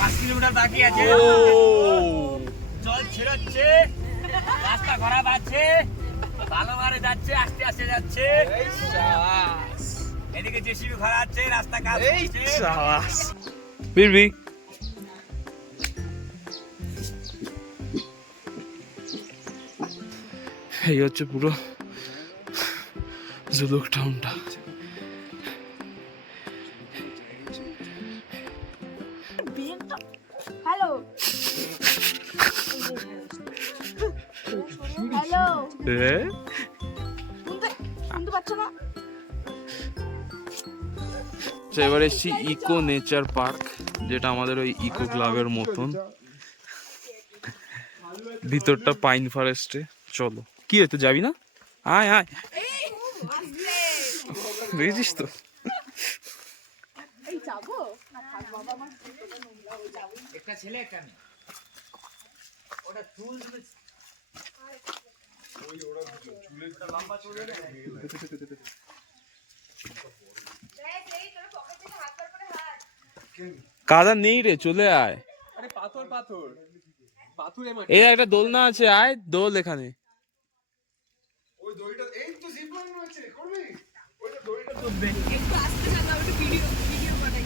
5 kilometre বাকি আছে। জল ছেড়ছে, রাস্তা খারাপ আছে, ভালোভাবে যাচ্ছে, আস্তে আস্তে যাচ্ছে। এদিকে জেসিবি খরা আছে, রাস্তা কাজ হচ্ছে। ফিরবি এই হচ্ছে পুরো জুলুক টাউনটা। হ্যালো হ্যালো শুনতে পাচ্ছ না? এবার এসছি ইকো নেচার পার্ক, যেটা আমাদের ওই ইকো ক্লাবের মতন। ভিতরটা পাইন ফরেস্টে। চলো, কি হতো, যাবি না? আয় আয়, দেখেছিস তো? একটা ছেলে একটা মেয়ে, ওটা চুল লম্বা চুল কাদা নেই রে, চলে আয়। আরে পাথর পাথর পাথরে মাটি। এই একটা দোলনা আছে, আয় দোল এখানে। ওই দড়িটা এই তো জিপ লাইন আছে, করবি ওইটা দড়িটা একটু আস্তে চালাও, একটু ভিডিও বানাই।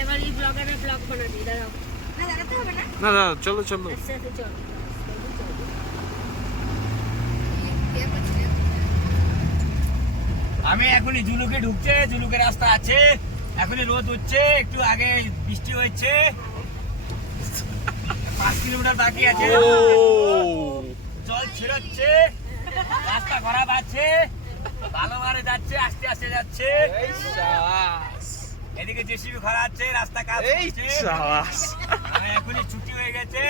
এবার এই ব্লগারে ব্লগ বানাবি, দাঁড়াও। না দাঁড়াতে হবে না, না না, চলো চলো। আস্তে আস্তে চল। আমি এখনই জুলুকে ঢুকছে, জুলুকের রাস্তা আছে, এখনই রোদ উঠছে, একটু আগে বৃষ্টি হয়েছে, 5 কিলোমিটার বাকি আছে। জল ছেড়ছে, রাস্তা খারাপ আছে, ভালোভাবে যাচ্ছে, আস্তে আস্তে যাচ্ছে। এদিকে জেসিবি খরা আছে, রাস্তা কাজ হচ্ছে। এখনই ছুটি হয়ে গেছে।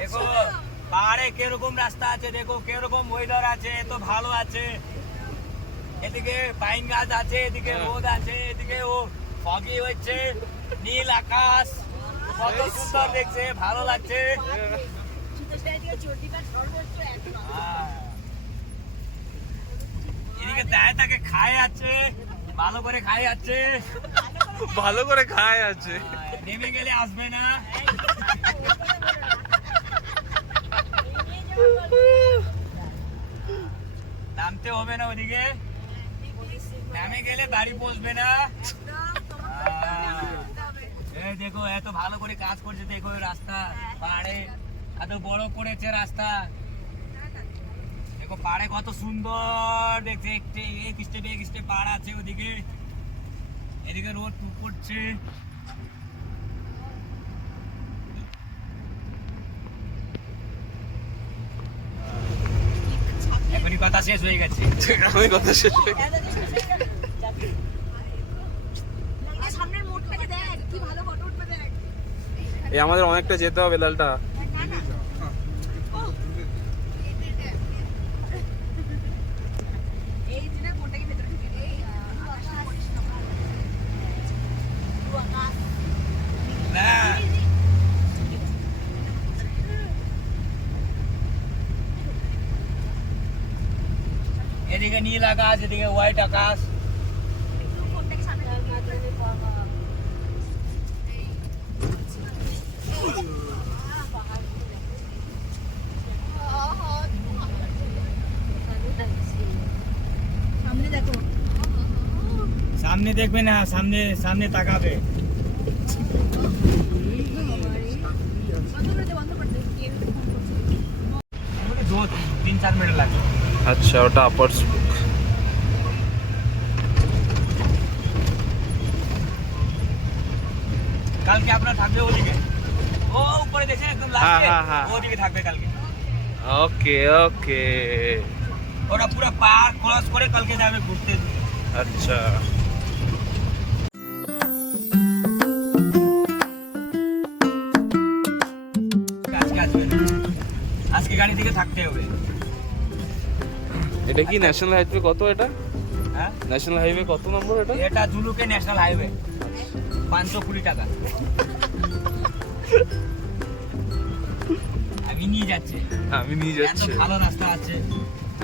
দেখো পাহাড়ে কিরকম রাস্তা আছে, দেখো কিরকম ওয়েদার আছে, এত ভালো আছে। এদিকে পাইন গাছ আছে, এদিকে রোদ আছে, এদিকে ও ফগি হচ্ছে, নীল আকাশ, কত সুন্দর দেখছে, ভালো লাগছে। এদিকে দায় তাকে খায় আছে, ভালো করে খায় আছে, ভালো করে খায় আছে। নেমে গেলে আসবে না। নামতে হবে না ওদিকে, নামে গেলে বাড়ি পৌঁছবে না। এই দেখো এত ভালো করে কাজ করছে, দেখো রাস্তা পাহাড়ে এত বড় করেছে রাস্তা। দেখো পাহাড়ে কত সুন্দর দেখছে, এক স্টেপে এক স্টেপ পাহাড় আছে ওদিকে, এদিকে রোড টুক করছে। এখনই কথা শেষ হয়ে গেছে। আমি কথা শেষ হয়ে সামনের মোড়টাকে দেখ, কি ভালো ফটো উঠবে দেখ। এই আমাদের অনেকটা যেতে হবে লালটা। এই দিনে কোনটাকে ভেতরে ঢুকে দেই। না এদিকে নীল আকাশ, এদিকে হোয়াইট আকাশ। কোনটাকে সামনে সামনে দেখো, সামনে দেখবে না, সামনে সামনে তাকাবে। বন্ধ করে দে, বন্ধ করে দে। 2-3-4 মিনিট লাগবে। আচ্ছা, ওটা আপার স্পোক। কালকে আপনার থাকবে ওদিকে, ও উপরে দেখছেন একদম লাস্টে, হ্যাঁ, হ্যাঁ। ওদিকে থাকবে কালকে। ওকে ওকে, ওটা পুরো পার ক্রস করে কালকে যাবে ঘুরতে। আচ্ছা। আজকে আসবে না। আজকে গাড়ি থেকে থাকতে হবে। এটা কি ন্যাশনাল হাইওয়ে কত? এটা হ্যাঁ, ন্যাশনাল হাইওয়ে কত নম্বর এটা? এটা জুলুকে ন্যাশনাল হাইওয়ে, 520 টাকা। আমি নিয়ে যাচ্ছি, আমি নিয়ে এত যাচ্ছি। ভালো রাস্তা আছে।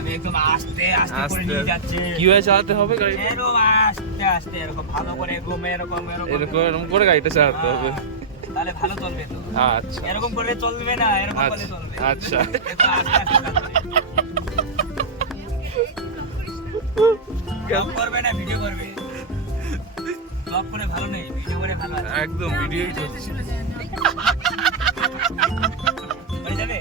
আমি একদম আস্তে আস্তে করে নিয়ে যাচ্ছি। কিভাবে চালাতে হবে গাড়ি? এরকম আস্তে আস্তে এরকম ভালো করে এরকম এরকম এরকম করে গাড়িটা চালাতে হবে। তাহলে ভালো চলবে তো। আচ্ছা এরকম করলে চলবে না, এরকম করলে চলবে। আচ্ছা একটু আস্তে আস্তে চালাবে। ব্লগ করবে না ভিডিও করবে? ব্লগ করে ভালো নেই, ভিডিও করে ভালো আছে। একদম ভিডিওই করছি। হয়ে যাবে?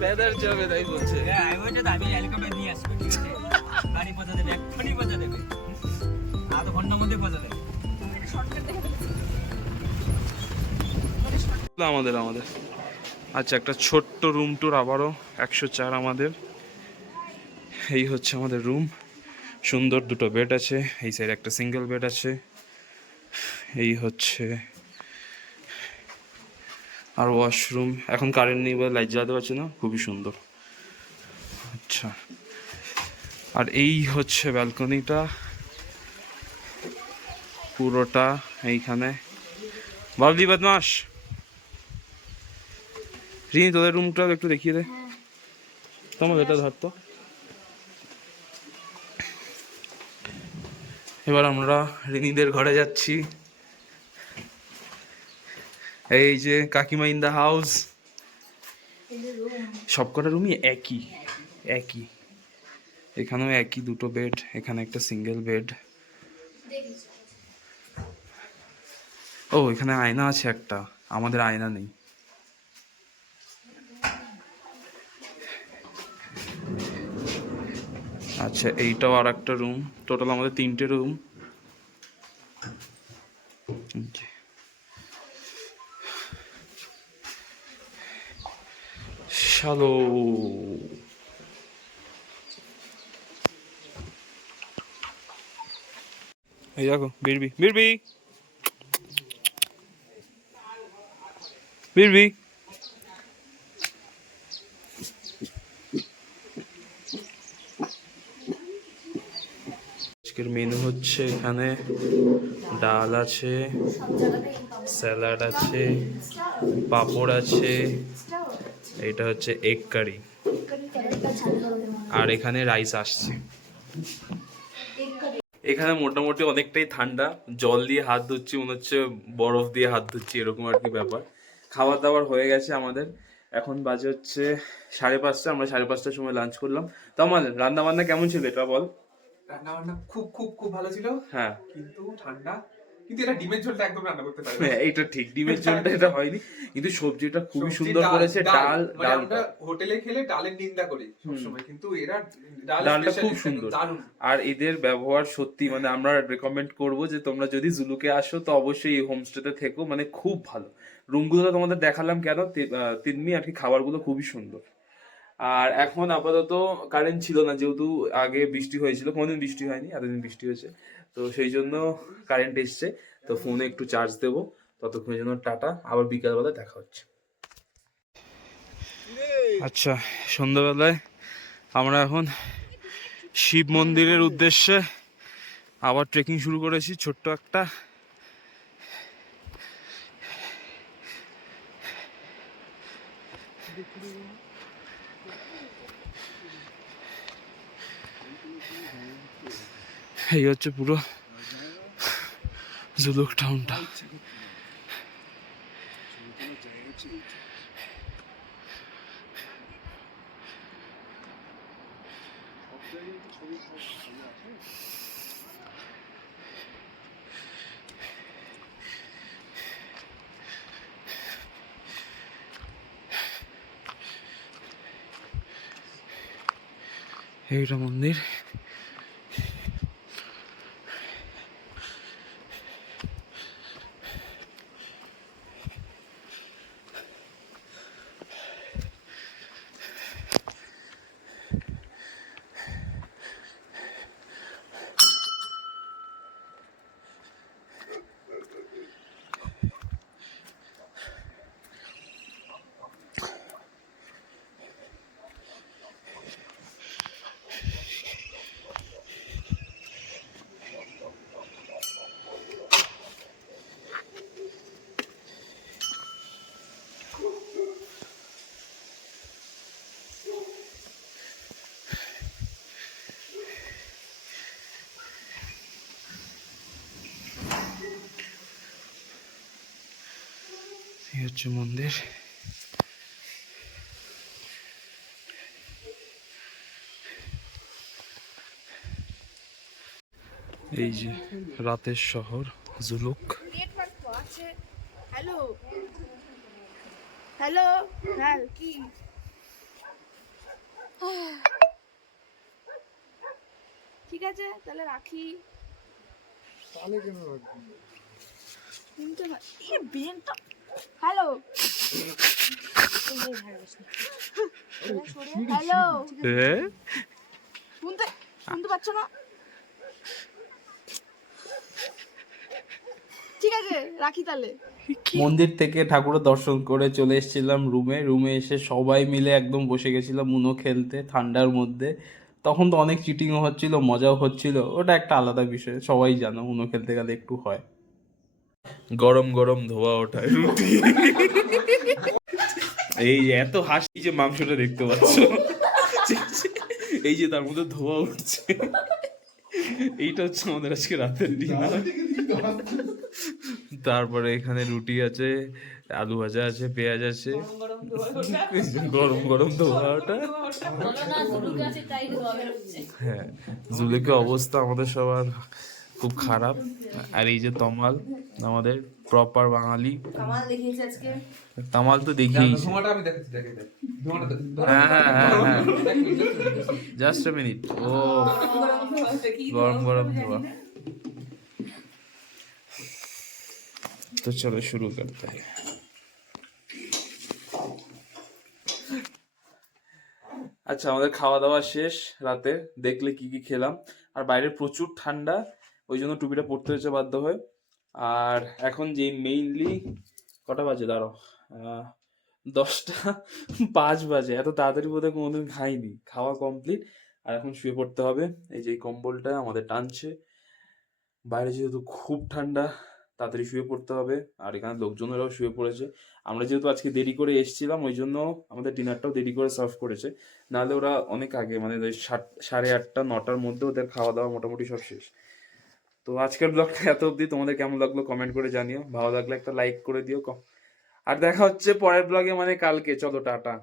বেদার যাবে তাই বলছে। হ্যাঁ, আমি বলছি তো আমি হেলিকপ্টার নিয়ে আসবো, ঠিক আছে? গাড়ি পৌঁছে দেবে, এক্ষুনি পৌঁছে দেবে। আধ ঘন্টার মধ্যে পৌঁছে দেবে। আমাদের আচ্ছা, একটা ছোট্ট রুম টুর আবারও 104 আমাদের। এই হচ্ছে আমাদের রুম। সুন্দর দুটো বেড আছে, এই সাইডে একটা সিঙ্গেল বেড আছে। এই হচ্ছে আর ওয়াশরুম। এখন কারেন্ট নেই বলে লাইট জ্বালাতে পারছি না, খুবই সুন্দর। আচ্ছা, আর এই হচ্ছে ব্যালকনিটা পুরোটা। এইখানে বাবলি বদমাস, রিনি তোদের রুমটা একটু দেখিয়ে দে। তোমার এটা ধরতো। এবার আমরা রিনিদের ঘরে যাচ্ছি। এই যে কাকিমা ইন দা হাউস। সবকটা রুমই একই। এখানেও একই, দুটো বেড, এখানে একটা সিঙ্গেল বেড। ও, এখানে আয়না আছে একটা, আমাদের আয়না নেই। আচ্ছা, এইটাও আর একটা রুম। টোটাল আমাদের 3টে রুম। শালো, এই দেখো বিড়বি। আজকের মেনু হচ্ছে এখানে ডাল আছে, স্যালাড আছে, পাঁপড় আছে, এটা হচ্ছে এগ কারি, আর এখানে রাইস আসছে। এখানে মোটামুটি অনেকটাই ঠান্ডা, জল দিয়ে হাত ধুচ্ছি, মনে হচ্ছে বরফ দিয়ে হাত ধুচ্ছি, এরকম আর কি ব্যাপার। খাবার দাবার হয়ে গেছে আমাদের, এখন বাজে হচ্ছে 5:30। আমরা 5:30টার সময় লাঞ্চ করলাম। তো আমাদের রান্না বান্না কেমন ছিল এটা বল? রান্না বান্না খুব খুব খুব ভালো ছিল, হ্যাঁ, কিন্তু ঠান্ডা। কিন্তু এটা ডিমের ঝোলটা একদম রান্না করতে পারে। হ্যাঁ, এইটা ঠিক, ডিমের ঝোলটা এটা হয়নি, কিন্তু সবজিটা খুবই সুন্দর করেছে। আমরা হোটেলে খেলে ডালের নিন্দা করি সবসময়, কিন্তু এরা ডালটা খুব সুন্দর। আর এদের ব্যবহার সত্যি, মানে আমরা রেকমেন্ড করব যে তোমরা যদি জুলুকে আসো তো অবশ্যই এই হোমস্টেতে থেকো, মানে খুব ভালো। রুমগুলো তোমাদের দেখালাম কেন, তিন্নি আর কি, খাবারগুলো খুবই সুন্দর। আর এখন আপাতত কারেন্ট ছিল না, যেহেতু আগে বৃষ্টি হয়েছিল, কোনোদিন বৃষ্টি হয়নি, এতদিন বৃষ্টি হয়েছে, তো সেই জন্য কারেন্ট এসছে। তো ফোনে একটু চার্জ দেবো, ততক্ষণের জন্য টাটা, আবার বিকালবেলা দেখা হচ্ছে। আচ্ছা, সন্ধ্যাবেলায় আমরা এখন শিব মন্দিরের উদ্দেশ্যে আবার ট্রেকিং শুরু করেছি, ছোট্ট একটা। এই হচ্ছে পুরো জুলুক টাউনটা। এইটা মন্দির। এই হচ্ছে মন্দির। এই যে রাতের শহর জুলুক। নেটওয়ার্ক তো আছে। হ্যালো হ্যালো, হ্যাঁ কি ঠিক আছে তাহলে রাখি। তাহলে কেন রাখবি? হ্যালো হ্যালো, শুনতে শুনতে পাচ্ছ না? ঠিক আছে রাখি তাহলে। মন্দির থেকে ঠাকুরের দর্শন করে চলে এসেছিলাম রুমে এসে সবাই মিলে একদম বসে গেছিলাম উনো খেলতে ঠান্ডার মধ্যে। তখন তো অনেক চিটিংও হচ্ছিল, মজাও হচ্ছিল, ওটা একটা আলাদা বিষয়, সবাই জানো উনো খেলতে গেলে একটু হয়। গরম গরম ধোয়া ওঠায় রুটি। এই যে এত হাসি যে মাংসটা দেখতে পাচ্ছ, এই যে তার মধ্যে ধোয়া উঠছে, এইটা হচ্ছে আমাদের আজকে রাতের ডিনার। তারপরে এখানে রুটি আছে, আলু ভাজা আছে, পেঁয়াজ আছে, গরম গরম ধোয়া ওটা। হ্যাঁ, জুলেকে অবস্থা আমাদের সবার খুব খারাপ। আর এই যে তমাল, আমাদের প্রপার বাঙালি তামাল তো দেখিয়েছে। আমি দেখাচ্ছি, দেখে দেখ। হ্যাঁ হ্যাঁ হ্যাঁ হ্যাঁ, জাস্ট এ মিনিট। ও গরম গরম ধোয়া। तो चलो शुरू करते हैं। আচ্ছা, আমাদের খাওয়া দাওয়া শেষ রাতে, দেখলে কি কি খেলাম। আর বাইরে প্রচুর ঠান্ডা, ওই জন্য টুপিটা পরতে হয়েছে বাধ্য হয়ে। আর এখন যে মেইনলি কটা বাজে দাঁড়াও, 10টা 5 বাজে। এত তাড়াতাড়ি বোধহয় কোনোদিন খাইনি, খাওয়া কমপ্লিট। আর এখন শুয়ে পড়তে হবে। এই যে এই কম্বলটা আমাদের টানছে, বাইরে যেহেতু খুব ঠান্ডা, তাড়াতাড়ি শুয়ে পড়তে হবে। আর এখানে লোকজনেরাও শুয়ে পড়েছে। আমরা যেহেতু আজকে দেরি করে এসেছিলাম, ওই জন্য আমাদের ডিনারটাও দেরি করে সার্ভ করেছে। নাহলে ওরা অনেক আগে, মানে ওই 8:30-9টার মধ্যে ওদের খাওয়া দাওয়া মোটামুটি সব শেষ। তো আজকের ব্লগটা এত অবধি। তোমাদের কেমন লাগলো কমেন্ট করে জানিও, ভালো লাগলে একটা লাইক করে দিও। আর দেখা হচ্ছে পরের ব্লগে, মানে কালকে। চলো টাটা।